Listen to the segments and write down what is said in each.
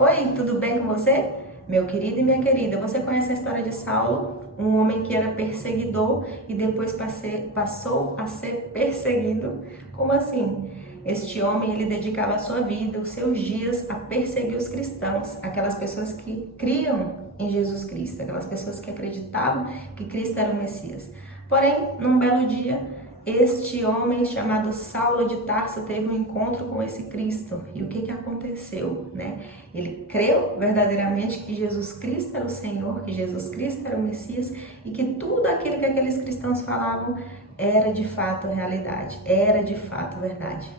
Oi, tudo bem com você? Meu querido e minha querida, você conhece a história de Saulo? Um homem que era perseguidor e depois passou a ser perseguido? Como assim? Este homem, ele dedicava a sua vida, os seus dias a perseguir os cristãos, aquelas pessoas que criam em Jesus Cristo, aquelas pessoas que acreditavam que Cristo era o Messias. Porém, num belo dia, este homem chamado Saulo de Tarso teve um encontro com esse Cristo. E o que aconteceu, né? Ele creu verdadeiramente que Jesus Cristo era o Senhor, que Jesus Cristo era o Messias e que tudo aquilo que aqueles cristãos falavam era de fato realidade, era de fato verdade.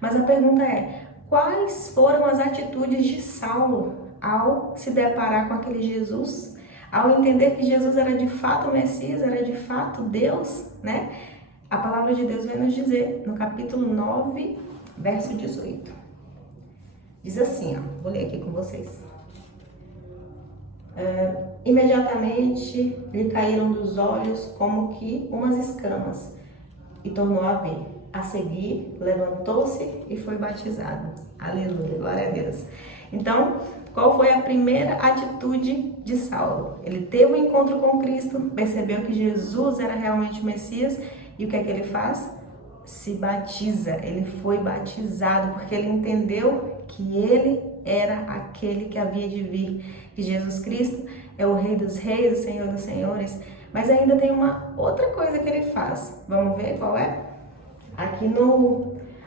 Mas a pergunta é, quais foram as atitudes de Saulo ao se deparar com aquele Jesus? Ao entender que Jesus era de fato o Messias, era de fato Deus, né? A palavra de Deus vai nos dizer no capítulo 9, verso 18. Diz assim, ó, vou ler aqui com vocês. Imediatamente lhe caíram dos olhos como que umas escamas e tornou a ver. A seguir, levantou-se e foi batizado. Aleluia, glória a Deus. Então, qual foi a primeira atitude de Saulo? Ele teve um encontro com Cristo, percebeu que Jesus era realmente o Messias e o que é que ele faz? Se batiza. Ele foi batizado porque ele entendeu que ele era aquele que havia de vir, que Jesus Cristo é o Rei dos Reis, o Senhor dos Senhores. Mas ainda tem uma outra coisa que ele faz. Vamos ver qual é? Aqui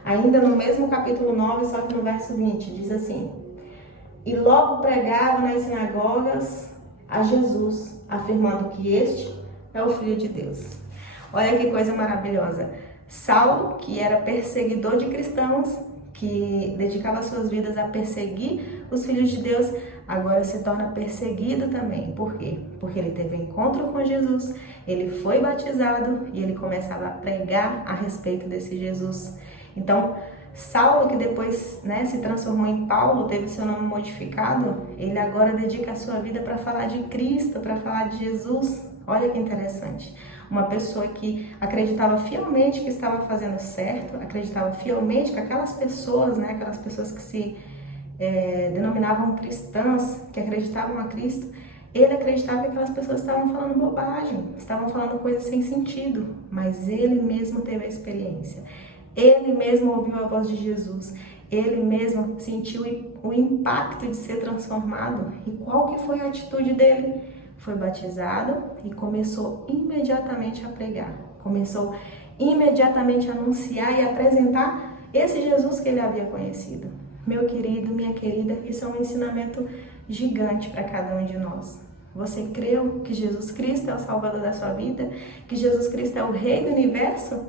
ainda no mesmo capítulo 9, só que no verso 20, diz assim: e logo pregava nas sinagogas a Jesus, afirmando que este é o Filho de Deus. Olha que coisa maravilhosa. Saulo, que era perseguidor de cristãos, que dedicava suas vidas a perseguir os filhos de Deus, agora se torna perseguido também. Por quê? Porque ele teve encontro com Jesus, ele foi batizado e ele começava a pregar a respeito desse Jesus. Então, Saulo, que depois, né, se transformou em Paulo, teve seu nome modificado, ele agora dedica a sua vida para falar de Cristo, para falar de Jesus. Olha que interessante. Uma pessoa que acreditava fielmente que estava fazendo certo, acreditava fielmente que aquelas pessoas, né, aquelas pessoas que se denominavam cristãs, que acreditavam a Cristo, ele acreditava que aquelas pessoas estavam falando bobagem, estavam falando coisas sem sentido, mas ele mesmo teve a experiência. Ele mesmo ouviu a voz de Jesus, ele mesmo sentiu o impacto de ser transformado. E qual que foi a atitude dele? Foi batizado e começou imediatamente a pregar. Começou imediatamente a anunciar e apresentar esse Jesus que ele havia conhecido. Meu querido, minha querida, isso é um ensinamento gigante para cada um de nós. Você creu que Jesus Cristo é o Salvador da sua vida? Que Jesus Cristo é o Rei do Universo?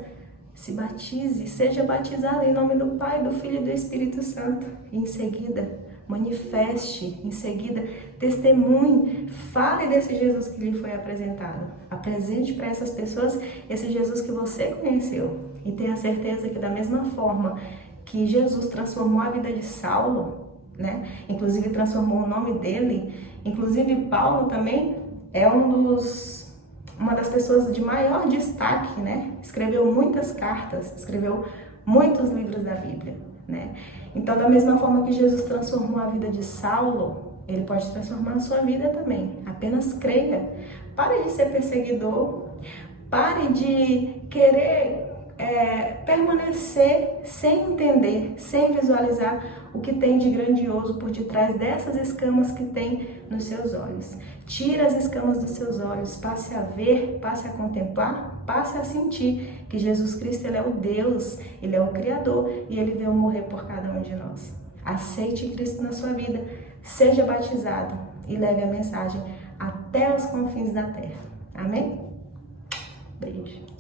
Se batize, seja batizado em nome do Pai, do Filho e do Espírito Santo. E em seguida, manifeste, em seguida, testemunhe, fale desse Jesus que lhe foi apresentado. Apresente para essas pessoas esse Jesus que você conheceu. E tenha certeza que da mesma forma que Jesus transformou a vida de Saulo, né? Inclusive transformou o nome dele, inclusive Paulo também é uma das pessoas de maior destaque, né? Escreveu muitas cartas, escreveu muitos livros da Bíblia, né? Então, da mesma forma que Jesus transformou a vida de Saulo, ele pode transformar a sua vida também. Apenas creia. Pare de ser perseguidor, pare de querer permanecer sem entender, sem visualizar o que tem de grandioso por detrás dessas escamas que tem nos seus olhos. Tira as escamas dos seus olhos, passe a ver, passe a contemplar, passe a sentir que Jesus Cristo, ele é o Deus, ele é o Criador e ele veio morrer por cada um de nós. Aceite Cristo na sua vida, seja batizado e leve a mensagem até os confins da terra. Amém? Beijo.